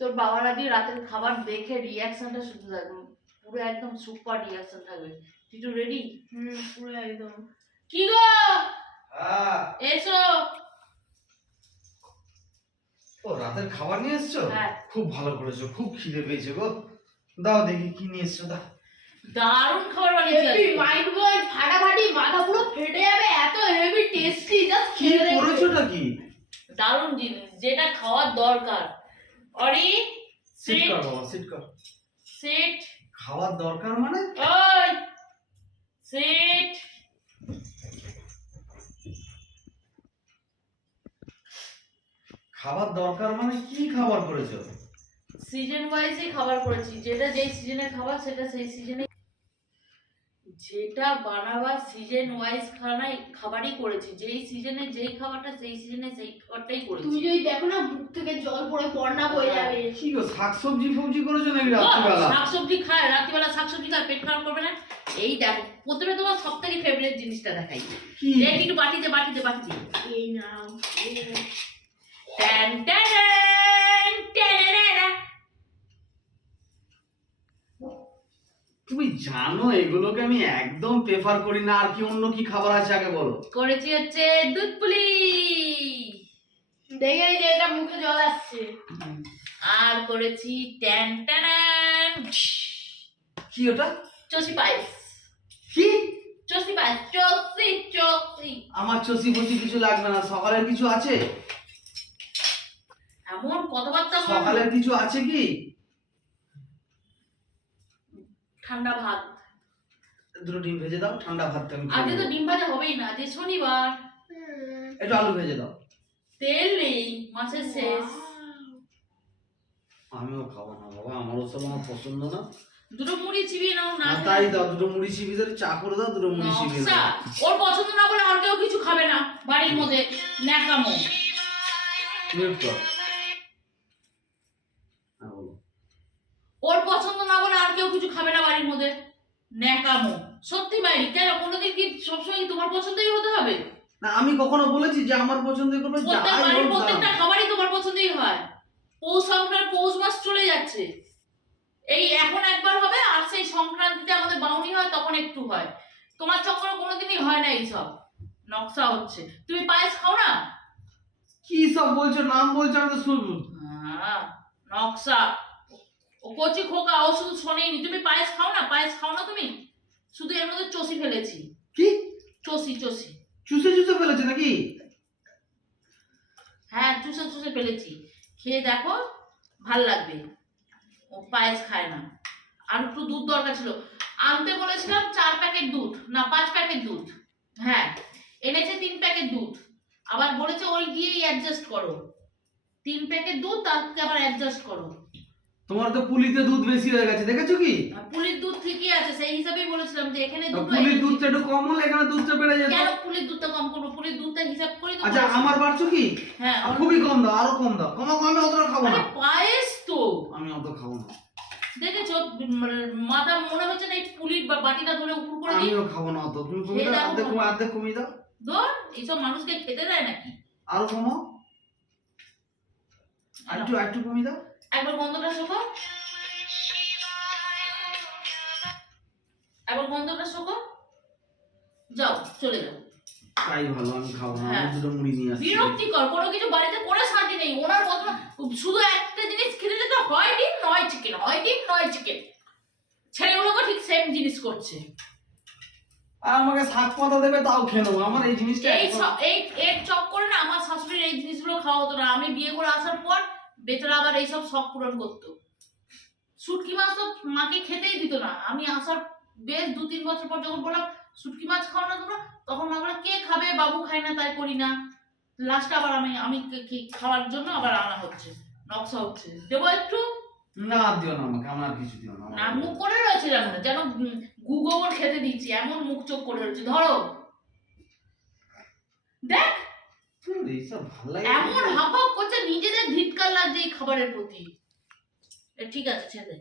তোর বাবার আদি রাতের খাবার দেখে রিয়াকশনটা শুধু থাকবে, পুরো একদম সুপার রিয়াকশন থাকবে। টিটু রেডি? পুরো একদম। কি গো? হ্যাঁ। এসো। ও রাতের খাবার নিয়ে এসছো? হ্যাঁ। খুব ভালো করেছো, খুব খিদে পেয়েছে গো। দাও দেখি কি নিয়ে এসছো, দাও। দারুণ খাবার বানিয়েছি। হেভি মাইন্ড ব্লোয়িং, ফাটাফাটি, মাথা পুরো ফেটে যাবে, এত হেভি টেস্টি, জাস্ট কি খেয়ে দেখো। করেছোটা কি? দারুণ জিনিস, যেটা খাওয়ার দরকার। অরি সিট সিট কর বাবা, সিট কর। সিট। খাওয়ার দরকার মানে? ওই সিট। খাবার দরকার মানে কি খাবার করেছো? সিজন ওয়াইজই খাবার করেছি, যেটা যেই সিজনে খাবার সেটা সেই সিজনে, যেটা বানাবার সিজন ওয়াইজ খাবারই করেছি। যেই সিজনে যেই খাবারটা সেই সিজনে সেই খাবারটাই করেছি। তুমি যদি দেখো না মুখ থেকে জল পড়ে বন্যা বয়ে যাবে। কি গো শাকসবজি ফবজি করেছো নাকি রাত্রিবেলা? শাকসবজি খায় রাত্রিবেলা, শাকসবজি খায়, পেট খারাপ করবে না। এই দেখো প্রথমে তোমার সব থেকে ফেভারিট জিনিসটা দেখাই। কি? দেখ একটু বাটিতে বাটিতে বাটিতে। এই নাও। Tan tan ট্যানানা। তুমি জানো এগুলোকে আমি একদম প্রেফার করি না। আর কি অন্য কি খাবার আছে আগে বলো। করেছি হচ্ছে দুধ পুলি, দেখেই যে এটা মুখে জল আসছে। আর করেছি ট্যান ট্যানান কি ওটা? চষি পায়েস। কি? চষি পায়েস, চষি চষি। আমার চষি বসি কিছু লাগবে না। সকালের কিছু আছে? এমন কথাবার্তা বলো। সকালের কিছু আছে কি? ঠান্ডা ভাত। দুটো ডিম ভেজে দাও, ঠান্ডা ভাতটা আমি খেয়ে আজকে তো নেবো। ডিম ভাজা হবেই না, আজকে শনিবার। একটু আলু ভেজে দাও। তেল নেই, মাছের শেষ। আমিও খাবো না বাবা, আমার ওসব আমার পছন্দ না। দুটো মুড়ি চিবিয়ে নাও না। তাই দাও, দুটো মুড়ি চিবিয়ে দাও, চা করে দাও, দুটো মুড়ি চিবিয়ে নকশা। দাও। ওর পছন্দ না বলে আর কেউ কিছু খাবে না বাড়ির মধ্যে। ন্যাকামো। মিউট কর। হ্যাঁ বলো। ওর পছন্দ না বলে আর কেউ কিছু খাবে না বাড়ির মধ্যে। ন্যাকামো। সত্যি ভাই, কেন কোনোদিন কি সবসময় কি তোমার পছন্দই হতে হবে? না আমি কখনো বলেছি যে আমার পছন্দই করবে? প্রত্যেক যাই বাড়ির হোক প্রত্যেকটা দাও। খাবারই তোমার পছন্দই হয়। পৌষ সংক্রান্ত, পৌষ মাস চলে যাচ্ছে, এই এখন একবার হবে, আর সেই সংক্রান্তিতে আমাদের বাউনি হয়, তখন একটু হয়। তোমার চক্করে কোনোদিনই হয় না এইসব। নকশা হচ্ছে। তুমি পায়েস খাও না? কি সব বলছো, নাম বলছো, আমি তো শুনবো। নকশা। ও কচি খোকা, ও শুধু শোনেনি। তুমি পায়েস খাও না? পায়েস খাও না তুমি? শুধু এর মধ্যে চষি ফেলেছি। কি? চষি চষি। চুষে চুষে ফেলেছে নাকি? হ্যাঁ, চুষে চুষে ফেলেছি। খেয়ে দেখো, ভাল লাগবে। ও পায়েস খায় না। আর একটু দুধ দরকার ছিল। আনতে বলেছিলাম 4 প্যাকেট দুধ, না 5 প্যাকেট দুধ। হ্যাঁ, এনেছে 3 প্যাকেট দুধ। আবার বলেছে ওই দিয়েই অ্যাডজাস্ট করো। 3 প্যাকেট দুধ, তাকে আবার অ্যাডজাস্ট করো। তোমার তো পুলিতে দুধ বেশি হয়ে গেছে, দেখেছো কি? পুলির দুধ ঠিকই আছে, সেই হিসাবেই বলেছিলাম যে এখানে দুটো। পুলির দুধটা একটু কম হলে এখানে দুধটা বেড়ে যেত। কেন পুলির দুধটা কম করবো? পুলির দুধটা হিসাব করে তো। আচ্ছা আমার বাড়ছো কি? হ্যাঁ, খুবই কম দাও, আরো কম দাও। কমাও, আমি অতটা খাবো না। পায়েস তো আমি অত খাবো না। দেখেছো, মাথা মনে হচ্ছে না এই পুলির বাটিটা ধরে উপর করে দিই। আমিও খাবো না অত। তুমি কমিয়ে দাও, অর্ধেক কমিয়ে দাও। ধর, এইসব মানুষকে খেতে দেয় নাকি? আরো কমাও, একটু কমিয়ে দাও। একবার গন্ধটা শোকো, একবার গন্ধটা শোকো। যাও, চলে যাও। তাই ভালো, আমি খাবো না। হ্যাঁ। আমি দুটো মুড়ি নিয়ে আসছি। বিরক্তিকর, কোনো কিছু বাড়িতে করে শান্তি নেই। ওনার কথা শুধু একটা জিনিস খেতে যেতে, হয় ডিম নয় চিকেন, হয় ডিম নয় চিকেন। ছেলেগুলোকে ঠিক সেম জিনিস করছে। আর আমাকে শাক পাতা দেবে তাও খেয়ে নেবো। আমার এই জিনিসটা এর চক্করে না আমার শাশুড়ির এই জিনিসগুলো খাওয়া হতো না। আমি বিয়ে করে আসার পর বেচারা আবার এইসব শখ পূরণ করতো। শুটকি মাছ তো মাকে খেতেই দিত না। আমি আসার বেশ 2-3 বছর পর যখন বললাম শুটকি মাছ খাও না তোমরা, তখন মা বলল কে খাবে, বাবু খায় না তাই করি না। লাস্টে আবার আমি খাওয়ার জন্য আবার আনা হচ্ছে, নকশা হচ্ছে। দেবো একটু? না দিও না আমাকে, আমার কিছু দিও না। না, মুখ করে রয়েছে যেন গুগোবর খেতে দিচ্ছি, এমন মুখ চোখ করে রয়েছে। ধরো, দেখ এইসব ভালো লাগে। এমন হাবভাব করছে, নিজেদের ধিক্কার লাগছে এই খাবারের প্রতি। ঠিক আছে, ছেড়ে দে।